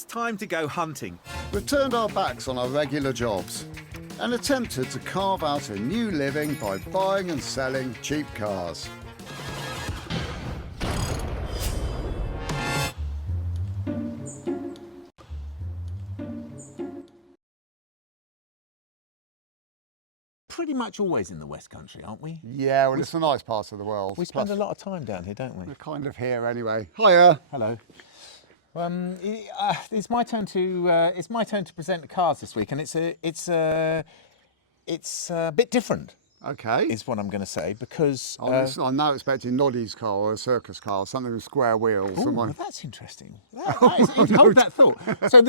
It's time to go hunting. We've turned our backs on our regular jobs and attempted to carve out a new living by buying and selling cheap cars. Pretty much always in the West Country, aren't we? Yeah, well, it's a nice part of the world. We spend a lot of time down here, don't we? We're kind of here anyway. Hiya. Hello. It's my turn to present the cars this week, and it's a bit different. Okay. Is what I'm going to say, because I'm now expecting Noddy's car or a circus car, something with square wheels. ooh, well, that's interesting. Hold that thought. So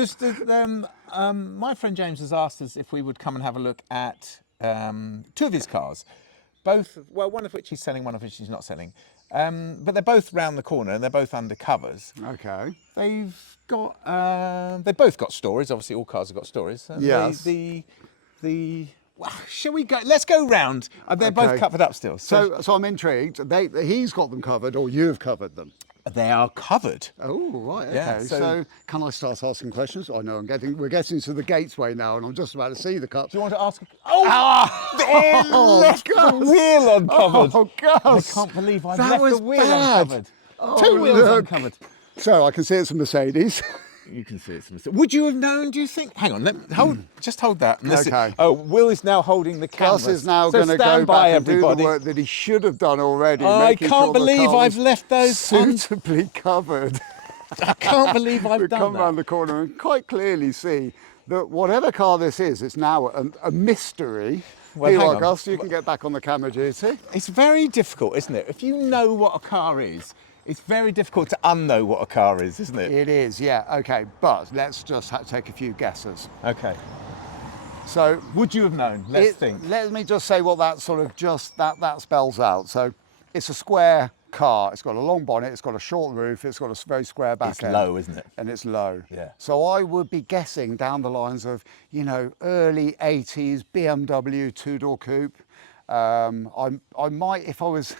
my friend James has asked us if we would come and have a look at two of his cars, one of which he's selling, one of which he's not selling. But they're both round the corner and they're both under covers. Okay. They've both got stories. Obviously, all cars have got stories. And yes. Shall we go? Let's go round. They're both covered up still. So I'm intrigued. He's got them covered, or you've covered them? They are covered. Oh, right. Okay. Yeah, so can I start asking questions? I know we're getting to the gateway now, and I'm just about to see the car. Do you want to ask? Oh, left the wheel uncovered. Oh, God. I can't believe I've left the wheel uncovered. Two wheels uncovered. So I can see it's a Mercedes. You can see it's a mistake. Would you have known, do you think? Hang on, just hold that. Okay. Will is now holding the camera. Gus is now going to go back and do the work that he should have done already. I can't believe I've left those suitably covered. I can't believe I've done that. We come round the corner and quite clearly see that whatever car this is, it's now a mystery. Well, Here you are, Gus, you can get back on the camera duty. It's very difficult, isn't it? If you know what a car is, it's very difficult to unknow what a car is, isn't it? It is, yeah. Okay, but let's just take a few guesses. Okay. So, would you have known? Let's think. Let me just say what that sort of that spells out. So, it's a square car. It's got a long bonnet. It's got a short roof. It's got a very square back end. It's low, isn't it? And it's low. Yeah. So I would be guessing down the lines of, early 80s BMW two-door coupe. I might, if I was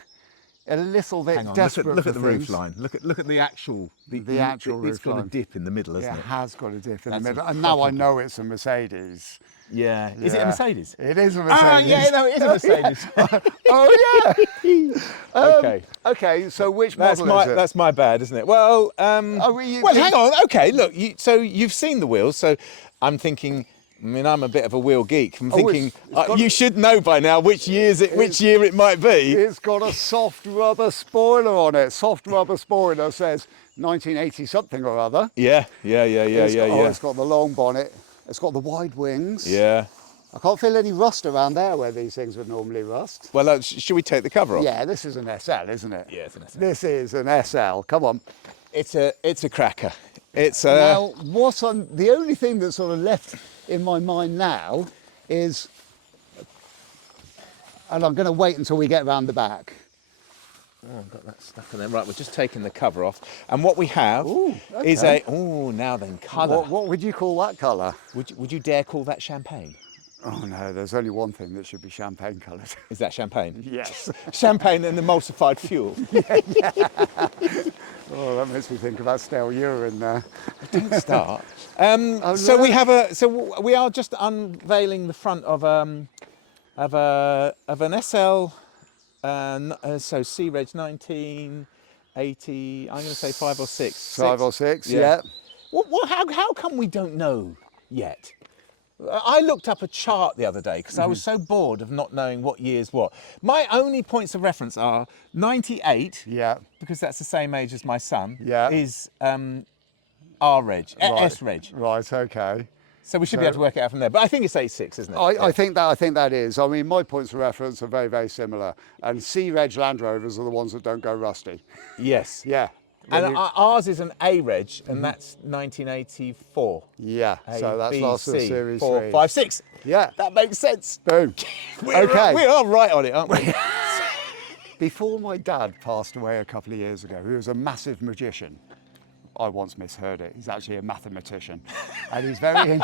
a little bit desperate. Look at the roof line. Look at the actual actual roof line. It's got a dip in the middle, hasn't it? It has got a dip in the middle. And now I know it's a Mercedes. Yeah. Is it a Mercedes? It is a Mercedes. Yeah, no, it is a Mercedes. Oh yeah. Okay. Okay. So which model is it? That's my bad, isn't it? Well, hang on. Okay, look. So you've seen the wheels. So I'm thinking. I mean, I'm a bit of a wheel geek. I'm thinking you should know by now which year it might be. It's got a soft rubber spoiler on it. Soft rubber spoiler says 1980 something or other. Yeah. It's got the long bonnet. It's got the wide wings. Yeah. I can't feel any rust around there where these things would normally rust. Well, should we take the cover off? Yeah, this is an SL, isn't it? Yeah, it's an SL. This is an SL. Come on. It's a cracker. Now, the only thing that's sort of left in my mind now is, and I'm going to wait until we get round the back. Oh, I've got that stuck in there. Right, we're just taking the cover off. And what we have is now then, colour. What would you call that colour? Would you dare call that champagne? Oh no, there's only one thing that should be champagne coloured. Is that champagne? Yes. Champagne and emulsified fuel. Yeah. Oh, that makes me think about stale urine there. Don't start. So we are just unveiling the front of an SL. So C-Reg 1980. I'm going to say 5 or 6. 5 or 6. Yeah. How come we don't know yet? I looked up a chart the other day because I was so bored of not knowing what year's what. My only points of reference are 98, because that's the same age as my son, is R-Reg, S-Reg. Right, okay. So we should be able to work it out from there. But I think it's 86, isn't it? I think that is. I mean, my points of reference are very, very similar. And C-Reg Land Rovers are the ones that don't go rusty. Yes. Yeah. And ours is an A-Reg, and that's 1984. Yeah, so that's last of Series 4, 3. 5, 6. Yeah. That makes sense. Boom. We are right on it, aren't we? Before my dad passed away a couple of years ago, he was a massive magician. I once misheard it. He's actually a mathematician. And he's very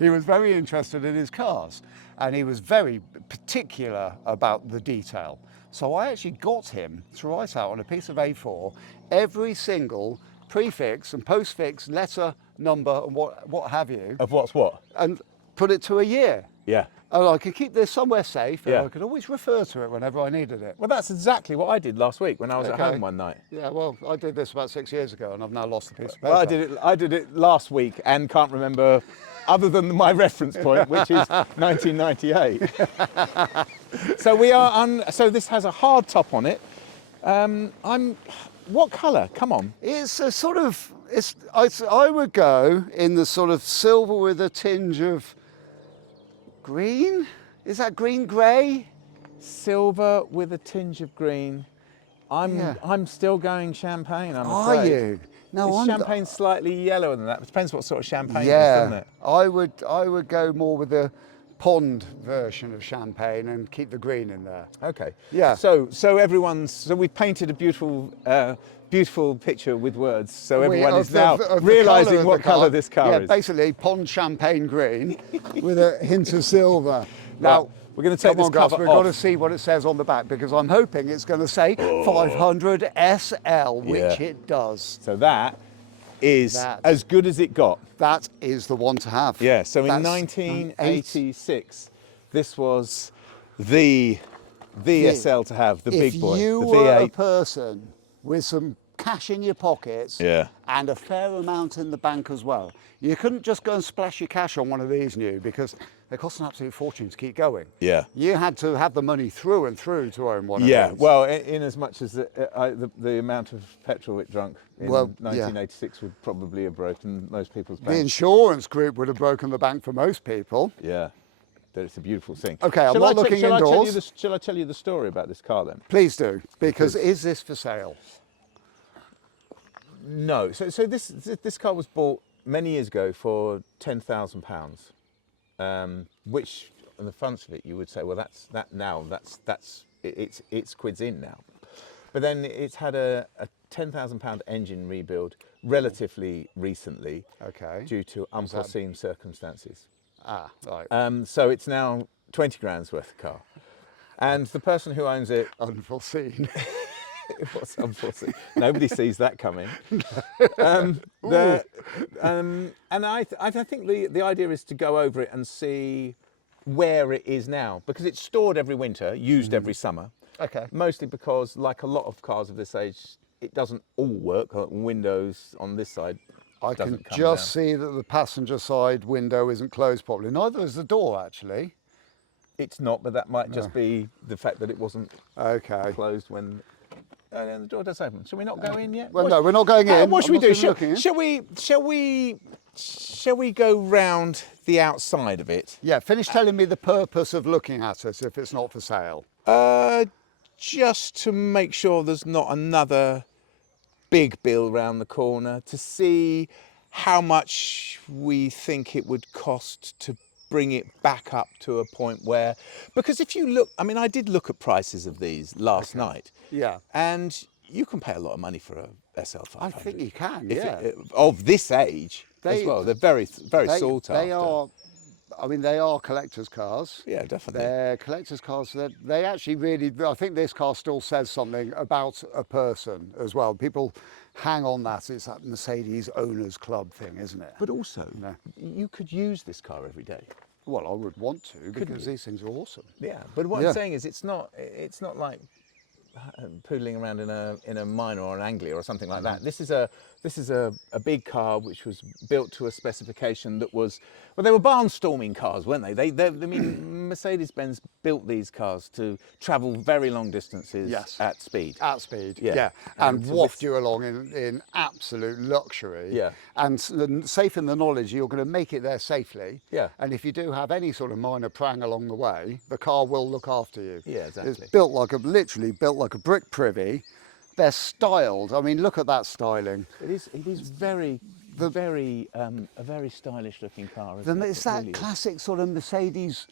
he was very interested in his cars. And he was very particular about the detail. So I actually got him to write out on a piece of A4 every single prefix and postfix letter, number, and what have you, Of what's what? and put it to a year. Yeah. And I could keep this somewhere safe, and Yeah. I could always refer to it whenever I needed it. Well, that's exactly what I did last week when I was at Okay. home one night. Yeah, well, I did this about 6 years ago, and I've now lost the piece of paper. Well, I did it last week and can't remember, other than my reference point, which is 1998. So we are on. So this has a hard top on it. What colour? Come on. It's a sort of, I would go in the sort of silver with a tinge of green. Is that green grey? Silver with a tinge of green. Yeah. I'm still going champagne. I'm Are afraid. you? No, Is champagne slightly yellower than that? It depends what sort of champagne it is, yeah. doesn't it? I would go more with the pond version of champagne and keep the green in there. Okay. Yeah. So we've painted a beautiful picture with words. So everyone is now realising what colour this car yeah, is. basically pond champagne green with a hint of silver. Now, we're going to take come this on, Gus, cover we've got to off. see what it says on the back, because I'm hoping it's going to say 500 SL, which Yeah. it does. So that is That. as good as it got. That is the one to have. Yeah. So in That's 1986, this was the SL to have, the big boy, If you the were a V8. person with some cash in your pockets Yeah. and a fair amount in the bank as well, you couldn't just go and splash your cash on one of these new, because they cost an absolute fortune to keep going. Yeah. You had to have the money through and through to own one of Yeah, these. well, in as much as the amount of petrol it drunk in Well, yeah. 1986 would probably have broken most people's The banks. insurance group would have broken the bank for most people. Yeah, that it's a beautiful thing. Okay, I'm Shall not I looking shall indoors. Shall I tell you the story about this car then? Please do, because is this for sale? No. So this car was bought many years ago for £10,000, which on the front of it you would say, well, it's quids in now. But then it's had a £10,000 engine rebuild relatively recently, Okay. due to unforeseen circumstances. Ah, right. So it's now 20 grand's worth of car, and the person who owns it, Unforeseen. it was unforeseen. Nobody sees that coming. And I think the idea is to go over it and see where it is now, because it's stored every winter, used every summer. Okay. Mostly because, like a lot of cars of this age, it doesn't all work. Windows on this side I can doesn't come just down. see that the passenger side window isn't closed properly. Neither is the door, actually. It's not, but that might just be the fact that it wasn't Okay. closed when. Oh, no, the door does open. Shall we not go in yet? Well, no, we're not going in. What should I'm we not do? even looking in. Shall we go round the outside of it? Yeah, finish telling me the purpose of looking at it if it's not for sale. Just to make sure there's not another big bill round the corner, to see how much we think it would cost to bring it back up to a point where, because if you look, I mean, I did look at prices of these last night. Yeah. And you can pay a lot of money for a SL500. I think you can, If yeah. of this age as They- well. They're very They, sought they after. are, I mean, they are collector's cars. Yeah, definitely. They're collector's cars. They actually really, I think this car still says something about a person as well. People hang on that. It's that Mercedes owners club thing, isn't it? But also, No. you could use this car every day. Well, I would want to, because these things are awesome. Yeah, but what Yeah. I'm saying is, it's not like poodling around in a Minor or an Anglia or something like that. This is a big car which was built to a specification that was, well, they were barnstorming cars, weren't they? I mean, Mercedes-Benz built these cars to travel very long distances Yes. at speed. At speed, Yeah. yeah. And And so waft this- you along in absolute luxury. Yeah. And safe in the knowledge you're going to make it there safely. Yeah. And if you do have any sort of minor prang along the way, the car will look after you. Yeah, exactly. It's literally built like a brick privy. They're styled. I mean, look at that styling. It is very, a very stylish looking car, isn't Then it? it's It that really is. classic sort of Mercedes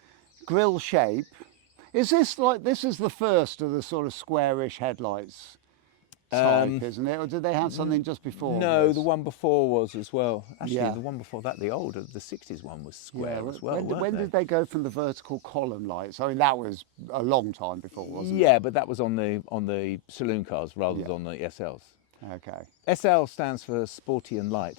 grille shape. Is this the first of the sort of squarish headlights type, isn't it? Or did they have something just before? No, this? the one before was as well. Actually, Yeah. the one before that, the older, the 60s one was square Yeah, as well, when weren't did they go from the vertical column lights? I mean, that was a long time before, wasn't it? Yeah, but that was on the saloon cars rather Yeah. than on the SLs. Okay. SL stands for sporty and light.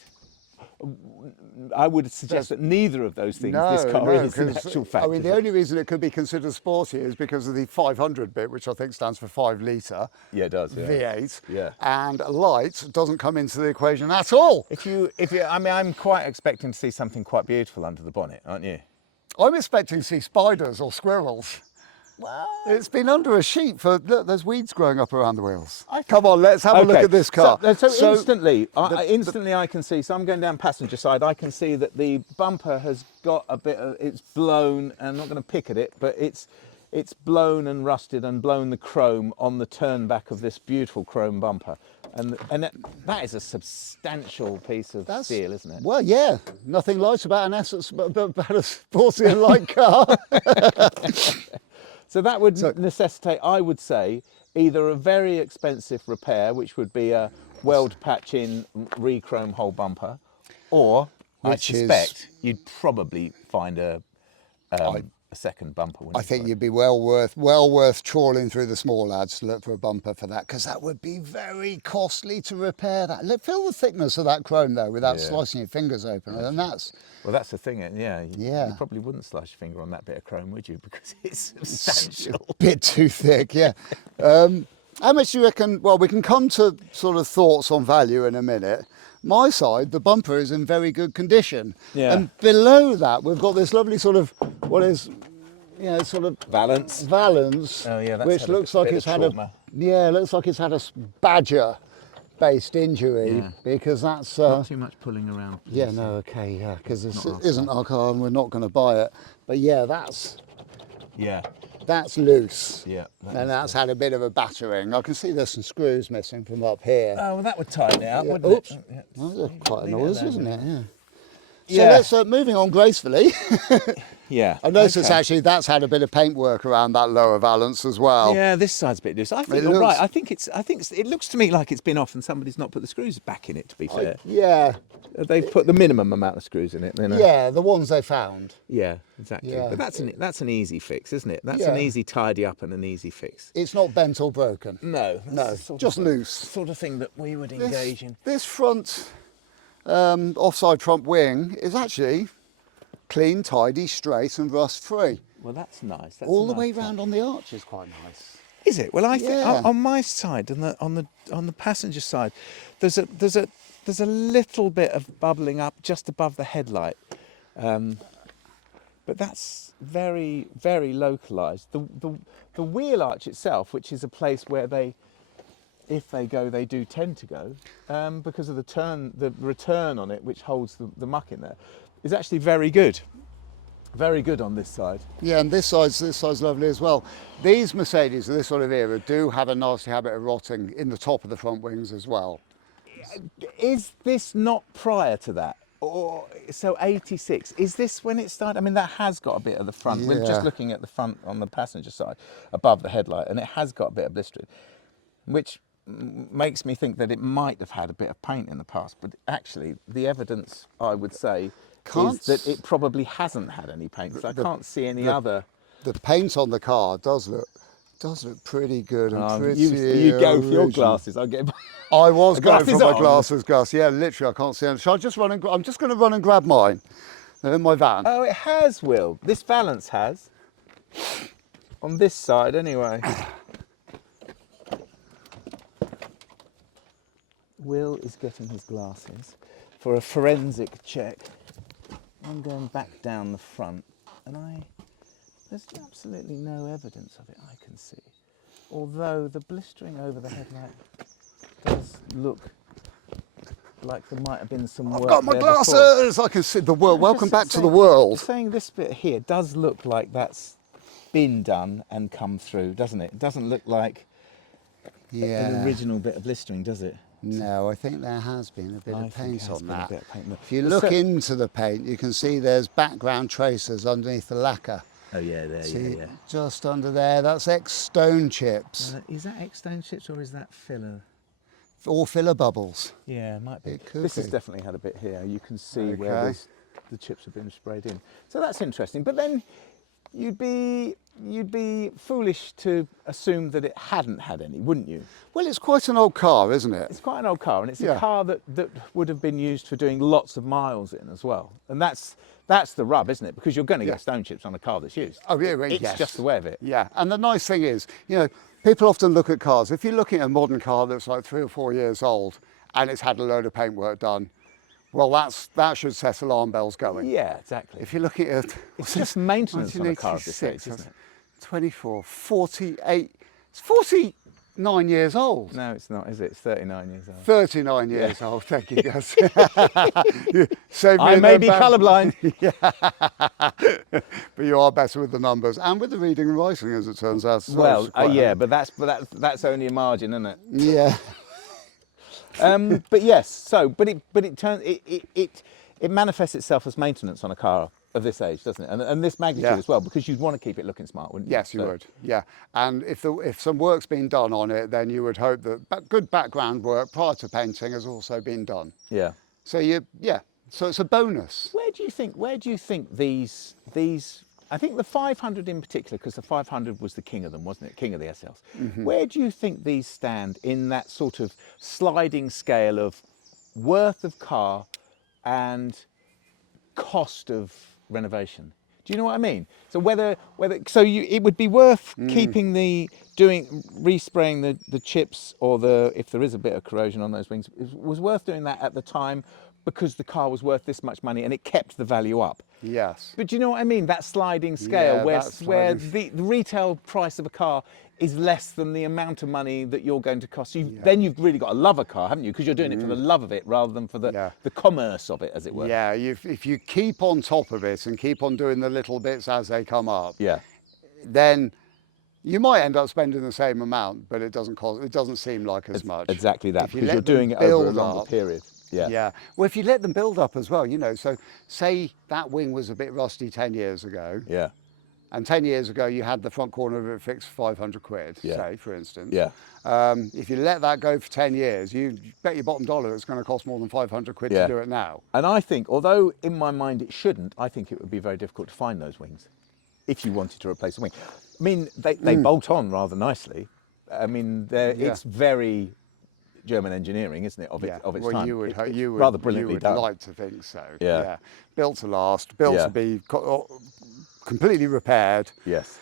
I would suggest that neither of those things this car is in 'cause, actual fact. I mean, the only reason it could be considered sporty is because of the 500 bit, which I think stands for 5 litre. Yeah, it does, yeah. V8. Yeah. And light doesn't come into the equation at all. If you, I mean, I'm quite expecting to see something quite beautiful under the bonnet, aren't you? I'm expecting to see spiders or squirrels. Well, It's been under a sheet for, look, there's weeds growing up around the wheels. Come on, let's have a look okay, at this car. So instantly, instantly I can see, so I'm going down passenger side, I can see that the bumper has got a bit of, it's blown, and I'm not going to pick at it, but it's blown and rusted and blown the chrome on the turn back of this beautiful chrome bumper. And that is a substantial piece of steel, isn't it? Well, yeah, nothing light about about a sporty and light car. So that would necessitate, I would say, either a very expensive repair, which would be a weld patch in re-chrome whole bumper, or I suspect you'd probably find a second bumper. I think you'd be well worth trawling through the small ads to look for a bumper for that, because that would be very costly to repair that. Look, feel the thickness of that chrome though, without slicing your fingers open, and that's. Well, that's the thing, yeah. You probably wouldn't slice your finger on that bit of chrome, would you? Because it's substantial. A bit too thick, yeah. How much do you reckon? Well, we can come to sort of thoughts on value in a minute. My side, the bumper is in very good condition. Yeah. And below that, we've got this lovely sort of, what is, sort of Valance. Oh yeah, that's which looks like it's had looks like it's had a badger-based injury, because that's not too much pulling around. Yeah, no, okay, yeah, because this isn't our car and we're not going to buy it. But yeah, that's loose. Yeah. And that's had a bit of a battering. I can see there's some screws missing from up here. Oh, well, that would tighten it up, wouldn't Oops. it? Yeah. Well, that's quite a noise, isn't it? Yeah. So Yeah. let's, moving on gracefully. Yeah. I noticed actually that's had a bit of paintwork around that lower valance as well. Yeah, this side's a bit loose. I think you're right. I think it looks to me like it's been off and somebody's not put the screws back in it, to be fair. Yeah. They've put the minimum amount of screws in it. Yeah, the ones they found. Yeah, exactly. Yeah. But that's an easy fix, isn't it? That's an easy tidy up and an easy fix. It's not bent or broken. No. Just loose. Sort of thing that we would engage in. This front offside front wing is actually clean, tidy, straight and rust free. Well, that's nice. That's all a the nice way touch. round on the arch is quite nice. Is it? Well, I think Yeah. on my side, on the passenger side, there's a little bit of bubbling up just above the headlight, but that's very, very localised. The wheel arch itself, which is a place where if they go, they do tend to go, because of the return on it, which holds the muck in there, is actually very good. Very good on this side. Yeah, and this side's lovely as well. These Mercedes of this sort of era do have a nasty habit of rotting in the top of the front wings as well. Is this not prior to that? Or so 86, is this when it started? I mean, that has got a bit of the front. We're just looking at the front on the passenger side above the headlight, and it has got a bit of blistering, which makes me think that it might have had a bit of paint in the past. But actually, the evidence, I would say, is that it probably hasn't had any paint. So I can't see any other. The paint on the car does look pretty good and pretty. You go for your glasses. I'll get. I was going for my on. glasses, Gus. Yeah, literally, I can't see them. Shall I just run and? I'm just going to run and grab mine. They're in my van. Oh, it has, Will. This Valance has. On this side, anyway. Will is getting his glasses for a forensic check. I'm going back down the front, and there's absolutely no evidence of it I can see. Although the blistering over the headlight does look like there might have been some work. I've got my there glasses! before. I can see the world. Welcome back to the world. Saying this bit here does look like that's been done and come through, doesn't it? It doesn't look like an original bit of blistering, does it? No, I think there has been a bit of paint on that. If If you look into the paint, you can see there's background tracers underneath the lacquer. Oh yeah, there, yeah. Just under there, that's ex-stone chips. Is that ex-stone chips or is that filler? Or filler bubbles. Yeah, it might be. It could this be. has definitely had a bit here. You can see where the chips have been sprayed in. So that's interesting. But then you'd be foolish to assume that it hadn't had any, wouldn't you? Well, it's quite an old car, isn't it? It's quite an old car, and it's a Yeah. car that would have been used for doing lots of miles in as well. And that's the rub, isn't it? Because you're going to Yeah. get stone chips on a car that's used. Oh, yeah, well, It's yes. just the way of it. Yeah, and the nice thing is, you know, people often look at cars. If you're looking at a modern car that's like 3 or 4 years old and it's had a load of paintwork done, well, that should set alarm bells going. Yeah, exactly. If you're looking at... It's just maintenance on a car of this age, 1986, isn't it? 24, 48, it's 49 years old. No, it's not, is it? It's 39 years old. 39 years old, thank you, Gus. Save me I a may them be back. colourblind. But you are better with the numbers and with the reading and writing, as it turns out. So Well, it's quite yeah, handy. but that's only a margin, isn't it? Yeah. But yes, so but it manifests itself as maintenance on a car of this age, doesn't it? And this magnitude Yeah. as well, because you'd want to keep it looking smart, wouldn't you? Yes, you would. Yeah, and if some work's been done on it, then you would hope that good background work prior to painting has also been done. Yeah. So so it's a bonus. Where do you think these I think the 500 in particular, because the 500 was the king of them, wasn't it? King of the SLs. Mm-hmm. Where do you think these stand in that sort of sliding scale of worth of car and cost of renovation? Do you know what I mean? So it would be worth keeping respraying the chips, or if there is a bit of corrosion on those wings, it was worth doing that at the time because the car was worth this much money and it kept the value up. Yes. But do you know what I mean? That sliding scale Yeah, where that sliding- the retail price of a car is less than the amount of money that you're going to cost. Then you've really got to love a car, haven't you? Because you're doing it for the love of it rather than for the commerce of it, as it were. Yeah, if you keep on top of it and keep on doing the little bits as they come up, Yeah. then you might end up spending the same amount, but it doesn't seem like as much. Exactly that, If you because you're let them doing it over a build longer up, period. Yeah. Yeah. Well, if you let them build up as well, you know, so say that wing was a bit rusty 10 years ago, Yeah. and 10 years ago you had the front corner of it fixed for 500 quid, Yeah. say, for instance. Yeah. If you let that go for 10 years, you bet your bottom dollar it's going to cost more than 500 quid Yeah. to do it now. And I think, although in my mind it shouldn't, I think it would be very difficult to find those wings if you wanted to replace a wing. I mean, they bolt on rather nicely. I mean, it's very German engineering, isn't it, of its well, time? you would, It's you would, rather brilliantly you would done. like to think so. Yeah. Built to last, built Yeah. to be completely repaired. Yes.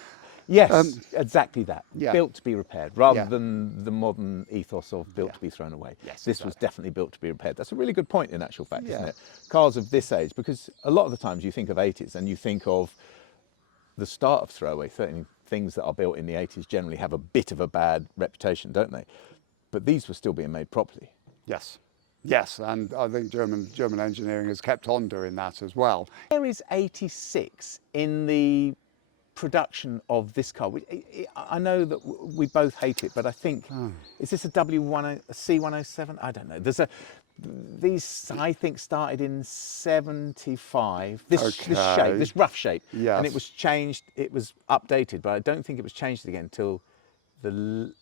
Yes, exactly that. yeah. Built to be repaired, rather Yeah. than the modern ethos of built to be thrown away. Yes, This was exactly. definitely built to be repaired. That's a really good point in actual fact, isn't Yeah. it? Cars of this age, because a lot of the times you think of 80s and you think of the start of throwaway. Certainly things that are built in the 80s generally have a bit of a bad reputation, don't they? But these were still being made properly. Yes. Yes, and I think German engineering has kept on doing that as well. Where is 86 in the production of this car? I know that we both hate it, but I think, is this a C107? I don't know. These I think started in 75. This shape, this rough shape. Yes. And it was changed, it was updated, but I don't think it was changed again until the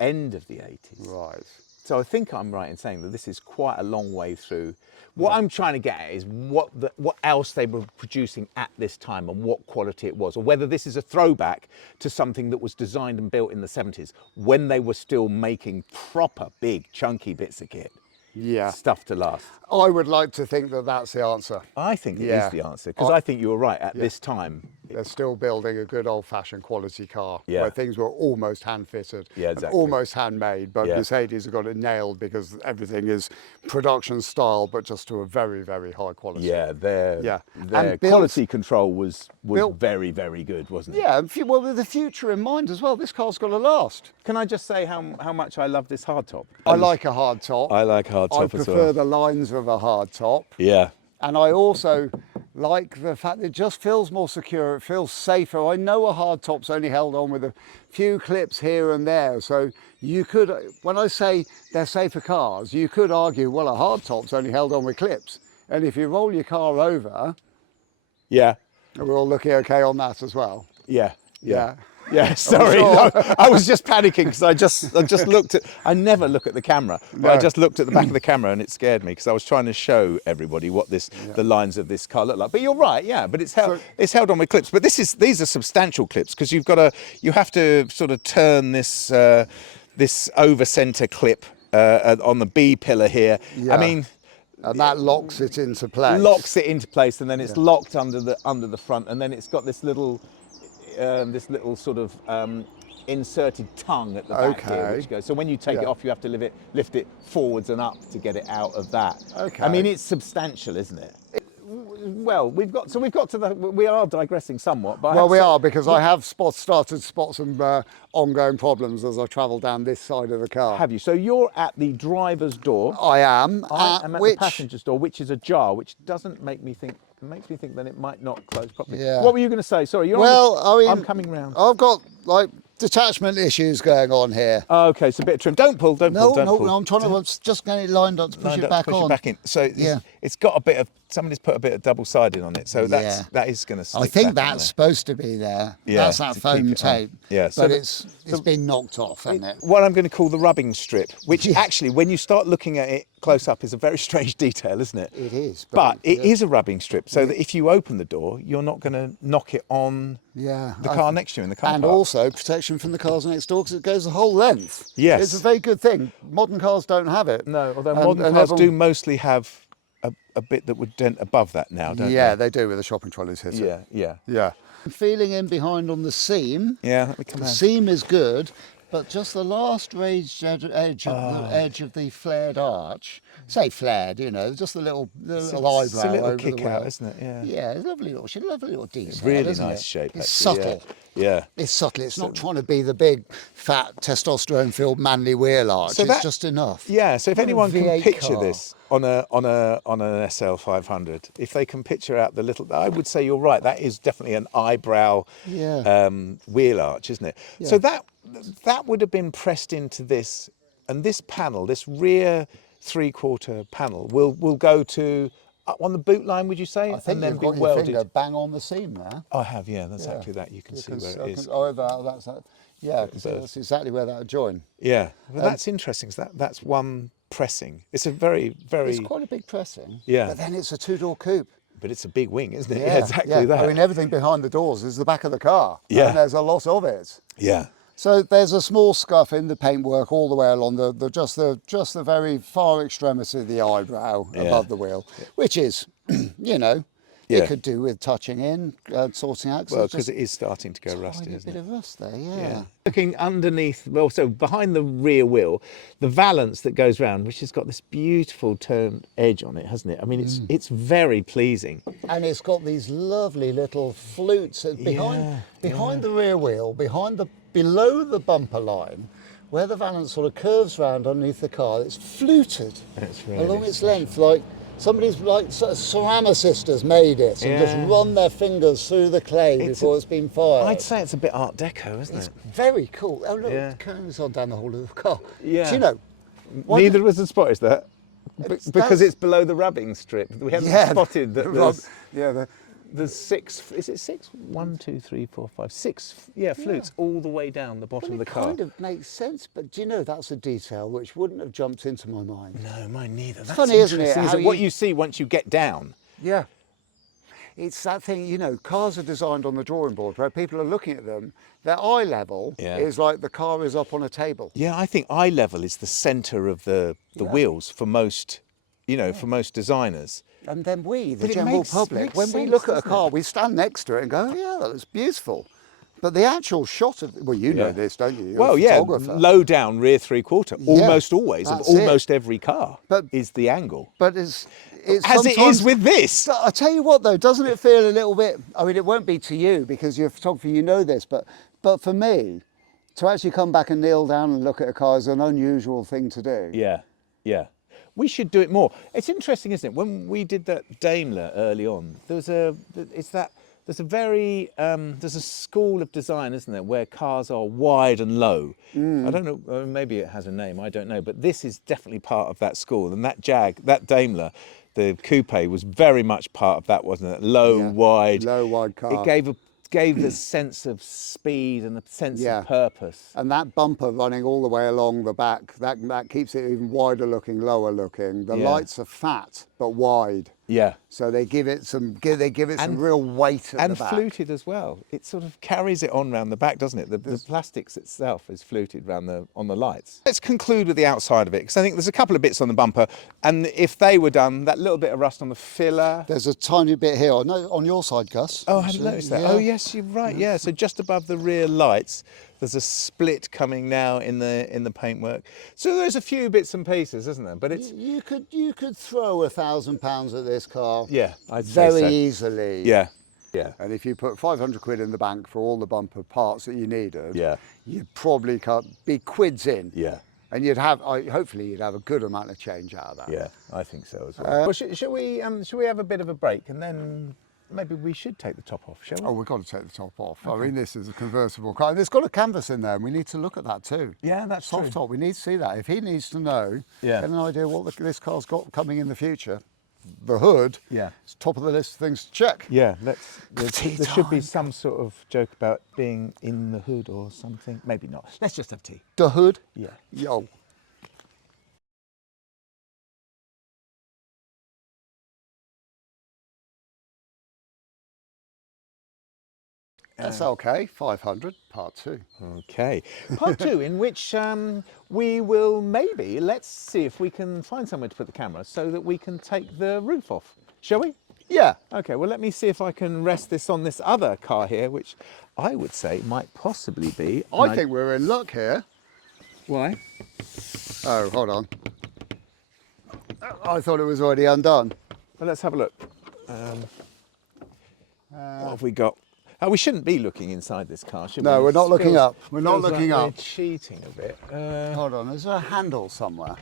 end of the 80s. Right. So I think I'm right in saying that this is quite a long way through. What I'm trying to get at is what else they were producing at this time and what quality it was, or whether this is a throwback to something that was designed and built in the 70s when they were still making proper big chunky bits of kit. Yeah. Stuff to last. I would like to think that that's the answer. I think it Yeah. is the answer, because I think you were right. At this time, They're still building a good old-fashioned quality car Yeah. where things were almost hand-fitted, Yeah, and exactly. almost handmade, but Yeah. Mercedes have got it nailed because everything is production style, but just to a very, very high quality. yeah, their And built- quality control was built- very, very good, wasn't it? Yeah, and well, with the future in mind as well, this car's got to last. Can I just say how much I love this hardtop? I like a hard top. I like hardtop I as prefer well. the lines of a hard top. Yeah. And I also like the fact that it just feels more secure, it feels safer. I know a hard top's only held on with a few clips here and there. So you could, when I say they're safer cars, you could argue, well, a hard top's only held on with clips. And if you roll your car over, Yeah. we're all looking okay on that as well. Yeah. Yeah. Yeah, sorry. sure. No, I was just panicking because I just looked at. I never look at the camera, but I No. just looked at the back of the camera and it scared me because I was trying to show everybody what the lines of this car look like. But you're right, yeah. But it's held on with clips. But these are substantial clips because you have to sort of turn this this over centre clip on the B pillar here. Yeah. I mean. And that locks it into place. Locks it into place, and then it's locked under the front, and then it's got this little sort of inserted tongue at the back here, which goes. So when you take it off, you have to lift it forwards and up to get it out of that. Okay. I mean, it's substantial, isn't it? Well, we are digressing somewhat, but Well, we are, because I have started to spot some ongoing problems as I travel down this side of the car. Have you? So you're at the driver's door. I am. I am at the passenger's door, which is ajar, which doesn't make me think. It makes me think that it might not close properly. Yeah. What were you going to say? Sorry, I'm coming round. I've got like detachment issues going on here. Oh, okay, so a bit of trim. Don't pull, don't pull. No, I'm trying to. I'm just getting it lined up to push it back on. Push it back in. So it's got a bit of. Somebody's put a bit of double-sided on it, so that is going to stick. I think that's supposed to be there. Yeah, that's that foam tape. Yeah, so but it's been knocked off, hasn't it? What I'm going to call the rubbing strip, which actually, when you start looking at it close up, is a very strange detail, isn't it? It is. But it is a rubbing strip, so that if you open the door, you're not going to knock it on the car next to you in the car and park. also protection from the cars next door, because it goes the whole length. Yes. It's a very good thing. Modern cars don't have it. No, although modern cars do mostly have a bit that would dent above that now, don't they? Yeah, they do with the shopping trolleys hit it. Yeah. Feeling in behind on the seam. Yeah, let me come The out. seam is good, but just the last raised edge of the flared arch. Say flared, just the little eyebrow. It's a little over kick the out, wheel. isn't it? Yeah. Yeah, it's lovely little detail. Really isn't nice it? shape. It's actually, subtle. Yeah. It's subtle. It's not trying to be the big, fat, testosterone-filled manly wheel arch. So it's just enough. Yeah. So if What a anyone can V8 picture car. this on an SL 500, if they can picture out the little, I would say you're right. That is definitely an eyebrow wheel arch, isn't it? Yeah. So that would have been pressed into this, and this panel, this rear 3/4 panel, will go to up on the boot line, would you say? I think and then you've be got your welded. finger bang on the seam there. I have, yeah. That's exactly that. You can see where it is. That's that. Yeah, that's exactly where that would join. Yeah, well, that's interesting. 'Cause that's one pressing. It's a very, very. It's quite a big pressing. Yeah. But then it's a two-door coupe. But it's a big wing, isn't it? Yeah, exactly that. I mean, everything behind the doors is the back of the car. Yeah. And there's a lot of it. Yeah. So there's a small scuff in the paintwork all the way along just the very far extremity of the eyebrow above the wheel, which is, it could do with touching in, sorting out. Well, because it is starting to go rusty, isn't a bit it? of rust there, yeah. Looking underneath, well, so behind the rear wheel, the valance that goes round, which has got this beautiful turned edge on it, hasn't it? I mean, it's very pleasing. And it's got these lovely little flutes behind the rear wheel, below the bumper line, where the valance sort of curves round underneath the car. It's fluted along its length, like somebody's ceramicist has made it and just run their fingers through the clay before it's been fired. I'd say it's a bit Art Deco, isn't it? Very cool. Oh look, it carries on down the whole of the car. Yeah. Do Neither of us have spotted that. Because it's below the rubbing strip. We haven't spotted that there's six, is it six? 1, 2, 3, 4, 5, 6 flutes all the way down the bottom of the car. It kind of makes sense, but do you know, that's a detail which wouldn't have jumped into my mind. No, mine neither. That's funny, isn't it? Is what you see once you get down. Yeah. It's that thing, cars are designed on the drawing board where people are looking at them, their eye level is like the car is up on a table. Yeah, I think eye level is the centre of the wheels for most, for most designers. And then the general public, when we look at a car, we stand next to it and go, yeah, that looks beautiful. But the actual shot of, you know this, don't you? You're a photographer. Low down, rear 3/4, almost always, of almost every car is the angle. But it's as it is with this. I tell you what though, doesn't it feel a little bit, I mean, it won't be to you because you're a photographer, you know this, but for me, to actually come back and kneel down and look at a car is an unusual thing to do. Yeah. We should do it more. It's interesting, isn't it? When we did that Daimler early on, there's a school of design, isn't there, where cars are wide and low. I don't know, maybe it has a name, I don't know, but this is definitely part of that school. And that Daimler, the coupe was very much part of that, wasn't it? Low, wide car. It gave a gave the sense of speed and a sense Yeah. of purpose. And that bumper running all the way along the back, that keeps it even wider looking, lower looking. The Yeah. lights are fat but wide. Yeah. So they give it some real weight at And the back. fluted as well. It sort of carries it on round the back, doesn't it? The plastics itself is fluted round on the lights. Let's conclude with the outside of it, because I think there's a couple of bits on the bumper, and if they were done, that little bit of rust on the filler. There's a tiny bit here, on your side, Gus. Oh, I hadn't noticed that. Yeah. Oh, yes, you're right. Yeah, so just above the rear lights, there's a split coming now in the paintwork. So there's a few bits and pieces, isn't there? But it's You could throw £1,000 at this car. yeah, I'd say Very so. easily. Yeah, yeah. And if you put 500 quid in the bank for all the bumper parts that you needed, Yeah. you'd probably be quids in. Yeah. And hopefully you'd have a good amount of change out of that. Yeah, I think so as well. Well, shall we have a bit of a break, and then maybe we should take the top off, shall we? Oh, we've got to take the top off. Okay. I mean, this is a convertible car. And it's got a canvas in there, and we need to look at that too. Yeah, that's soft true. top. We need to see that. If he needs to know, Yeah. get an idea what this car's got coming in the future. The hood, Yeah. it's top of the list of things to check. Yeah, there Tea should be time. some sort of joke about being in the hood or something. Maybe not. Let's just have tea. The hood, Yeah. yo. SLK 500 Part 2. Okay. Part 2, in which we will let's see if we can find somewhere to put the camera so that we can take the roof off. Shall we? Yeah. Okay, well, let me see if I can rest this on this other car here, which I would say might possibly be. I think we're in luck here. Why? Oh, hold on. I thought it was already undone. Well, let's have a look. What have we got? Oh, we shouldn't be looking inside this car, should we? No, we're not looking up. We're not Feels like looking up. We're cheating a bit. Hold on, is there a handle somewhere?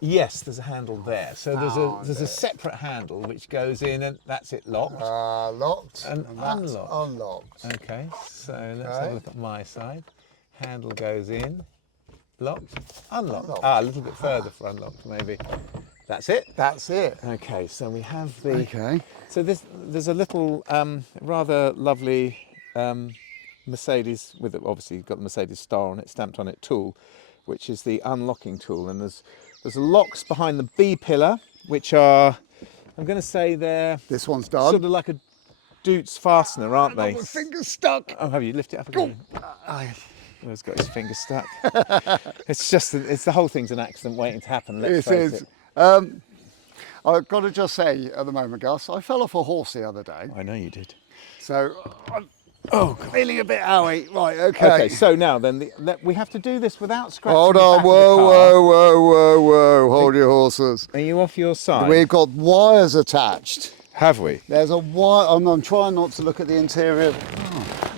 Yes, there's a handle there. So there's a separate handle which goes in, and that's it locked. Locked And that's unlocked. unlocked. Okay, so let's have a look at my side. Handle goes in, locked, unlocked. Ah, a little bit further for unlocked, maybe. That's it. That's it. Okay, so we have the. Okay. So there's a little rather lovely Mercedes with obviously got the Mercedes star on it, stamped on it, tool, which is the unlocking tool, and there's locks behind the B pillar, which are, I'm going to say they're This one's done. sort of like a Dutz fastener, aren't they? My finger's stuck. Oh, have you? Lift it up again. Oh, he's got his finger stuck. It's the whole thing's an accident waiting to happen. Let's face it. I've got to just say at the moment, Gus, I fell off a horse the other day. I know you did. So I'm Oh, God. feeling a bit owie. Right, okay. Okay, so now then, we have to do this without scratching Hold the on, back of the car. whoa. Hold your horses. Are you off your side? We've got wires attached. Have we? There's a wire. I'm trying not to look at the interior.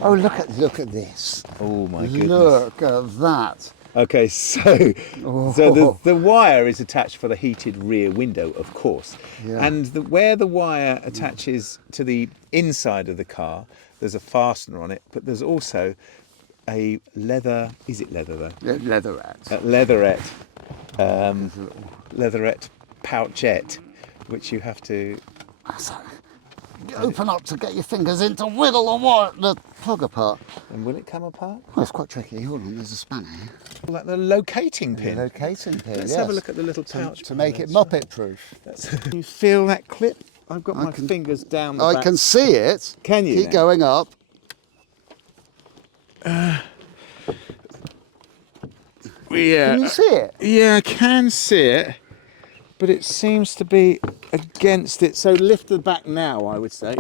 Oh, look at this. Oh my goodness. Look at that. Okay, so the wire is attached for the heated rear window, of course. Yeah. And where the wire attaches to the inside of the car, there's a fastener on it, but there's also a leather, is it leather though? Yeah, leatherette. Leatherette pouchette, which you have to. You open up to get your fingers in to whittle the plug apart. And will it come apart? Oh, it's quite tricky. Hold on, there's a spanner here. Like the locating pin. The locating pin. Let's yes. have a look at the little pouch. to make it Muppet proof. Can you feel that clip? I've got my fingers down the I back. can see it. Can you Keep now? going up. Yeah. Can you see it? Yeah, I can see it, but it seems to be against it. So lift the back now, I would say.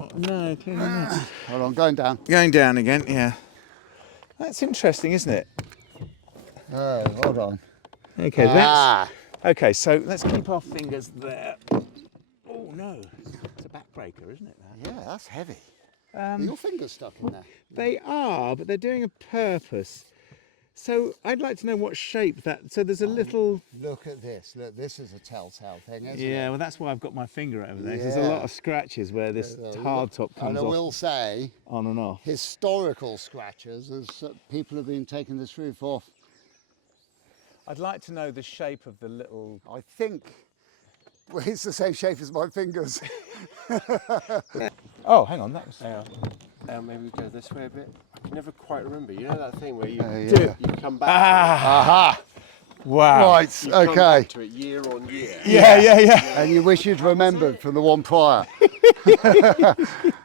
Oh, no, clearly not. Hold on, going down. Going down again, yeah. That's interesting, isn't it? Oh, hold on. Okay, okay. So let's keep our fingers there. Oh no, it's a backbreaker, isn't it? That? Yeah, that's heavy. Are your fingers stuck in there? They are, but they're doing a purpose. So I'd like to know what shape that. So there's a little. Look at this. Look, this is a telltale thing, isn't it? Yeah, well, that's why I've got my finger over there. 'Cause there's a Yeah. lot of scratches where this hardtop comes And I off will say, on and off. historical scratches, as people have been taking this roof off. I'd like to know the shape of the little. I think Well, it's the same shape as my fingers. Oh, hang on, that was... Hang on. Maybe we go this way a bit. I can never quite remember. You know that thing where you yeah. you come back Aha! Wow. Right, to it. You come okay. back to it year on year. Yeah. And you wish you'd remembered from the one prior.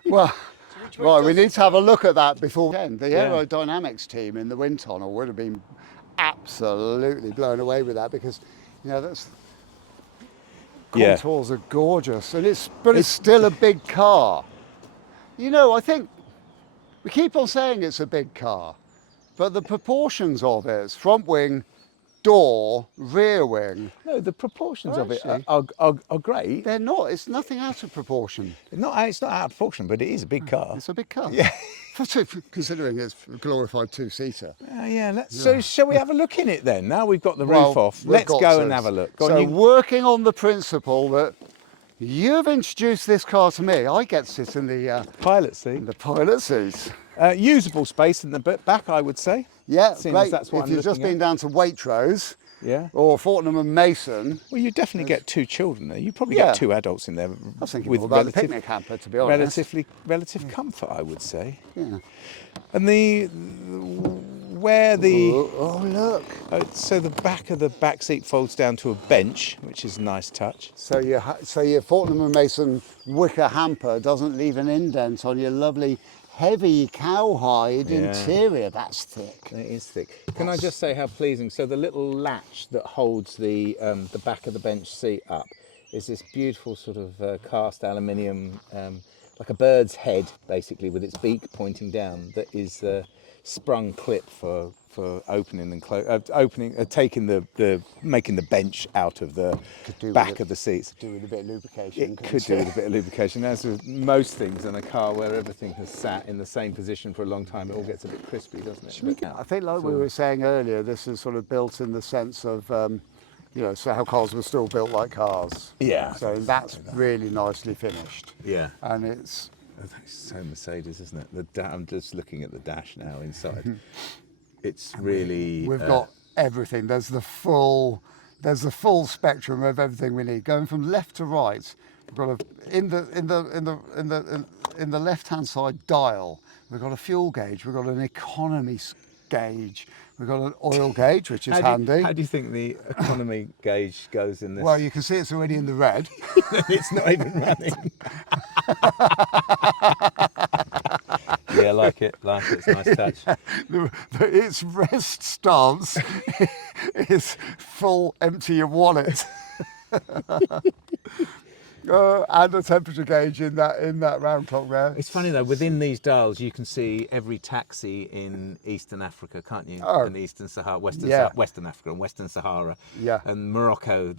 Well, right, we need to have a look at that before then. The aerodynamics team in the wind tunnel would have been absolutely blown away with that because, you know, that's contours are gorgeous, and it's still a big car. You know, I think we keep on saying it's a big car, but the proportions of it, front wing, door, rear wing. No, the proportions of it Actually, are great. They're not. It's nothing out of proportion. It's not out of proportion, but it is a big car. It's a big car. Yeah. Considering it's a glorified two-seater. So shall we have a look in it then? Now we've got the Well, roof off. we've Let's got go to. and have a look. Go So on, you- working on the principle that you've introduced this car to me, I get to sit in the pilot seat. pilot seat. Usable space in the back, I would say. Yeah, Seeing as great. that's what If I'm you've just looking been down to Waitrose Yeah. or Fortnum and Mason, Well, you definitely get 2 children there. You probably Yeah. get 2 adults in there I was thinking with more about the picnic hamper, to be honest. relative comfort, I would say. Yeah. And where the Oh, look. so the back of the back seat folds down to a bench, which is a nice touch. So your Fortnum and Mason wicker hamper doesn't leave an indent on your lovely heavy cowhide interior. That's thick. It is thick. Can I just say how pleasing? So the little latch that holds the back of the bench seat up is this beautiful sort of cast aluminium, like a bird's head, basically, with its beak pointing down. That is sprung clip for opening and taking making the bench out of the back of the seats. Do with a bit of lubrication. It could do with a bit of lubrication. As with most things in a car where everything has sat in the same position for a long time, it all gets a bit crispy, doesn't it? I think, like we were saying earlier, this is sort of built in the sense of, you know, so how cars were still built like cars. Yeah. So that's really nicely finished. Yeah. And it's That's so Mercedes, isn't it? I'm just looking at the dash now inside. It's really. we've got everything. There's the full spectrum of everything we need, going from left to right. We've got in the left hand side dial. We've got a fuel gauge. We've got an economy gauge. We've got an oil gauge, which is handy. How do you think the economy gauge goes in this? Well, you can see it's already in the red. It's not even running. Yeah, like it. It's a nice touch. Its rest stance is full empty your wallet. And a temperature gauge in that round clock there. It's funny though, within these dials you can see every taxi in Eastern Africa, can't you? Oh. In Eastern Sahara, Western Africa and Western Sahara. Yeah. And Morocco.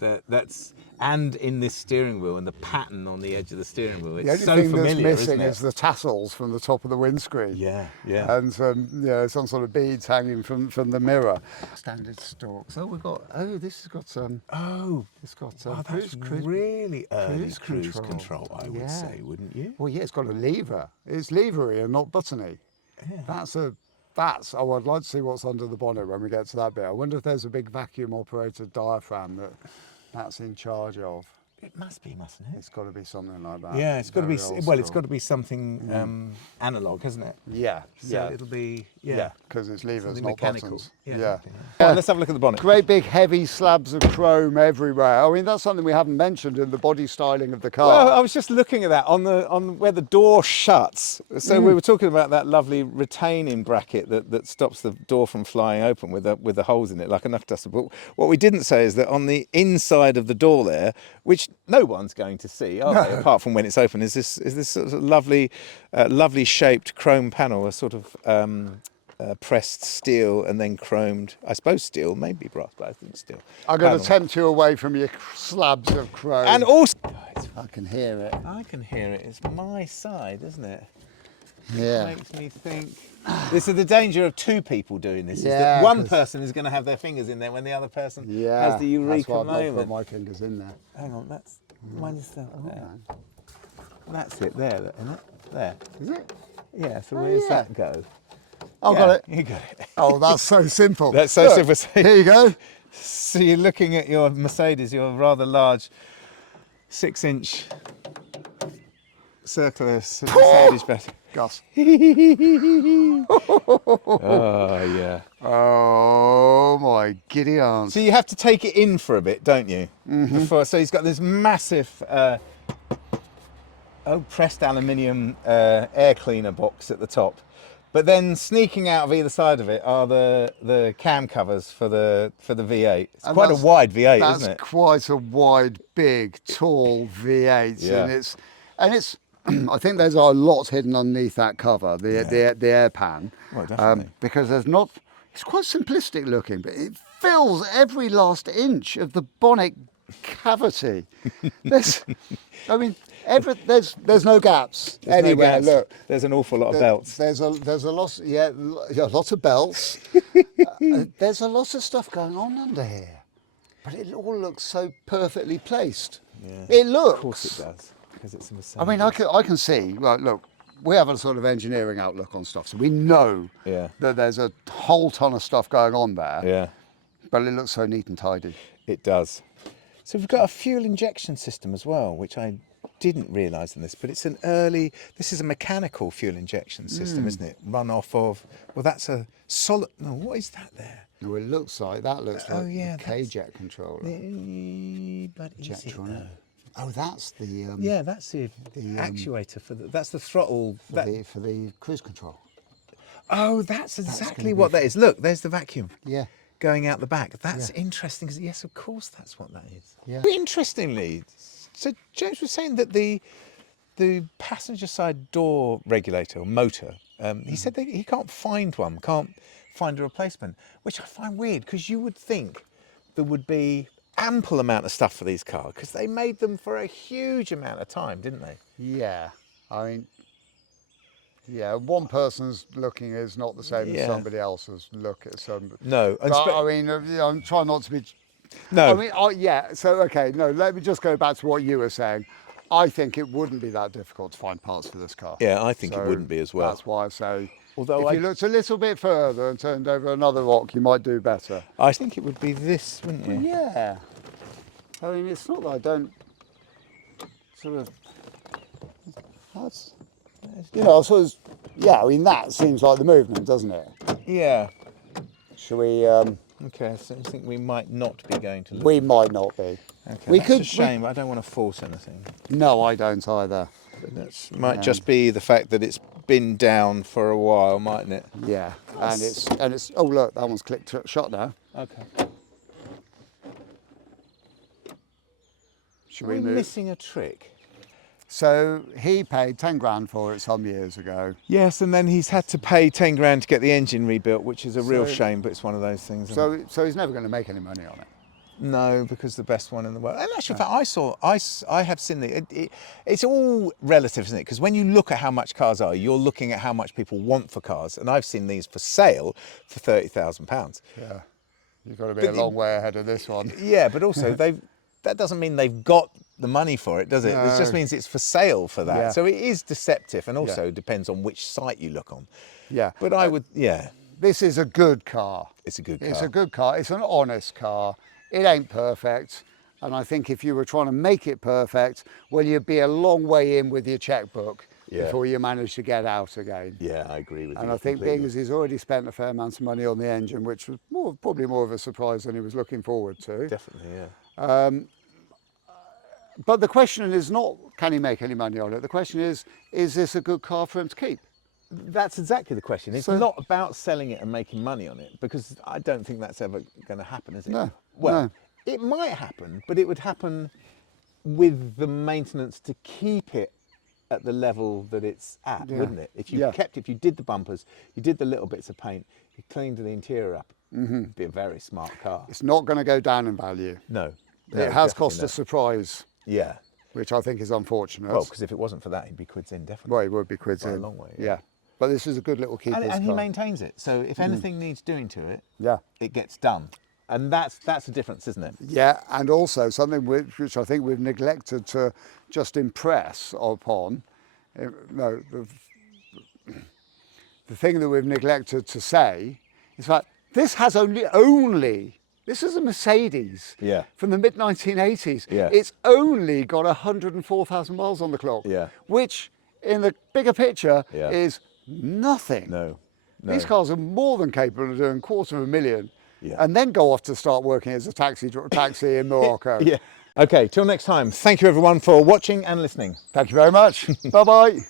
And in this steering wheel and the pattern on the edge of the steering wheel. It's The only so thing familiar, that's missing isn't it? is the tassels from the top of the windscreen. Yeah. And some sort of beads hanging from the mirror. Standard stalks. This has got some. It's got that's really early cruise control, I would say, wouldn't you? Well, yeah, it's got a lever. It's levery and not buttony. Yeah. Oh, I'd like to see what's under the bonnet when we get to that bit. I wonder if there's a big vacuum operated diaphragm that's in charge of. It must be, mustn't it? It's got to be something like that. Yeah, it's got to be. Very old Well, it's school. got to be something analog, hasn't it? Yeah, So it'll be because it's levers, something not mechanical. buttons. Yeah. Well, let's have a look at the bonnet. Great big heavy slabs of chrome everywhere. I mean, that's something we haven't mentioned in the body styling of the car. Well, I was just looking at that on where the door shuts. So we were talking about that lovely retaining bracket that stops the door from flying open with the holes in it, like a knuckle duster. But what we didn't say is that on the inside of the door there, which no one's going to see, are they, apart from when it's open, is this sort of lovely shaped chrome panel, a sort of pressed steel and then chromed, I suppose steel, maybe brass, but I think steel. I'm going panel. to tempt you away from your slabs of chrome. And also, I can hear it. I can hear it. It's my side, isn't it? Yeah. It makes me think. This is the danger of 2 people doing this. Is Yeah, that one 'cause- person is going to have their fingers in there when the other person Yeah. has the eureka That's why I've not put moment. my fingers in there. Hang on, mine is there. That's it. There, isn't it? There. Is it? Yeah. So where does yeah. that go? I've Yeah, got it. You got it. Oh, that's so simple. That's so Look, simple. Here you go. So you're looking at your Mercedes, your rather large 6-inch circular Mercedes bed. Gus. Oh yeah. Oh my giddy aunt. So you have to take it in for a bit, don't you? Before, so he's got this massive pressed aluminium air cleaner box at the top, but then sneaking out of either side of it are the cam covers for the V8. It's And quite a wide V8, that's isn't it? quite a wide, big, tall V8, Yeah. and it's. I think there's a lot hidden underneath that cover, the air pan. Well, definitely. Because there's not. It's quite simplistic looking, but it fills every last inch of the bonnet cavity. There's no gaps There's no anywhere. gaps. Look, There's an awful lot of belts. there's a lot, a lot of belts. There's a lot of stuff going on under here, but it all looks so perfectly placed. Yeah. It looks. Of course it does, because it's a Mercedes. I mean, I can see. Well, look, we have a sort of engineering outlook on stuff, so we know that there's a whole ton of stuff going on there. Yeah, But it looks so neat and tidy. it does. So we've got a fuel injection system as well, which I didn't realise in this, but it's this is a mechanical fuel injection system, isn't it? Run off of, well, that's a solid, no, what is that there? No, it looks like yeah, the K-jet controller. But is it Jetronic. though? Oh, that's the Yeah, that's the actuator for that's the throttle. for the cruise control. Oh, that's exactly gonna what be that is. Look, there's the vacuum. Yeah. Going out the back. That's interesting. 'Cause yes, of course, that's what that is. Yeah. Interestingly, so James was saying that the passenger side door regulator or motor, he said that he can't find one, can't find a replacement, which I find weird because you would think there would be ample amount of stuff for these cars because they made them for a huge amount of time, didn't they? Yeah. I mean, yeah, one person's looking is not the same as somebody else's look at some. No, But, I mean, I'm trying not to be. no. I mean, so, okay, no, let me just go back to what you were saying. I think it wouldn't be that difficult to find parts for this car. Yeah, I think it So wouldn't be as well. That's why I say, Although if you looked a little bit further and turned over another rock, you might do better. I think it would be this, wouldn't you? Yeah. I mean, it's not that I don't sort of. That's. You know, I suppose. Yeah, I mean, that seems like the movement, doesn't it? Yeah. Shall we? Okay, so I think we might not be going to look. We might not be. Okay, we that's could. a shame. I don't want to force anything. No, I don't either. But that might just be the fact that it's been down for a while, mightn't it? Yeah, and it's. Oh look, that one's clicked shot now. Okay. Should Are we we move? missing a trick? So he paid 10 grand for it some years ago. Yes, and then he's had to pay 10 grand to get the engine rebuilt, which is a real So- shame, but it's one of those things. isn't it? So he's never going to make any money on it. No, because the best one in the world. And actually, in fact, I have seen it's all relative, isn't it? Because when you look at how much cars are, you're looking at how much people want for cars, and I've seen these for sale for £30,000. Yeah, you've got to be a long way ahead of this one. Yeah, but also that doesn't mean they've got the money for it, does it? It just No. means it's for sale for that. Yeah. So it is deceptive, and also Yeah. depends on which site you look on. Yeah, But I would, this is a good car. it's a good car. It's a good car. It's an honest car. It ain't perfect. And I think if you were trying to make it perfect, well, you'd be a long way in with your checkbook before you manage to get out again. Yeah, I agree with you. And I think being completely. as he's already spent a fair amount of money on the engine, which was probably more of a surprise than he was looking forward to. Definitely, yeah. But the question is not, can he make any money on it? The question is this a good car for him to keep? That's exactly the question. It's So- not about selling it and making money on it, because I don't think that's ever going to happen, is it? No, Well, no. it might happen, but it would happen with the maintenance to keep it at the level that it's at, Yeah. wouldn't it? If you Yeah. if you did the bumpers, you did the little bits of paint, you cleaned the interior up, it'd be a very smart car. It's not going to go down in value. No. It has cost definitely a surprise, Yeah. which I think is unfortunate. Well, because if it wasn't for that, he'd be quids in, definitely. Well, it would be quids By a in. long way, Yeah. But this is a good little keeper's And he car. maintains it. So if anything needs doing to it, Yeah. it gets done. And that's a difference, isn't it? Yeah, and also something which I think we've neglected to just impress upon. No, the thing that we've neglected to say is that this has only This is a Mercedes Yeah. from the mid-1980s. Yeah. It's only got 104,000 miles on the clock, Yeah. which in the bigger picture Yeah. is nothing. No. No. These cars are more than capable of doing 250,000 Yeah. and then go off to start working as a taxi in Morocco. Yeah. Okay, till next time. Thank you everyone for watching and listening. Thank you very much. Bye-bye.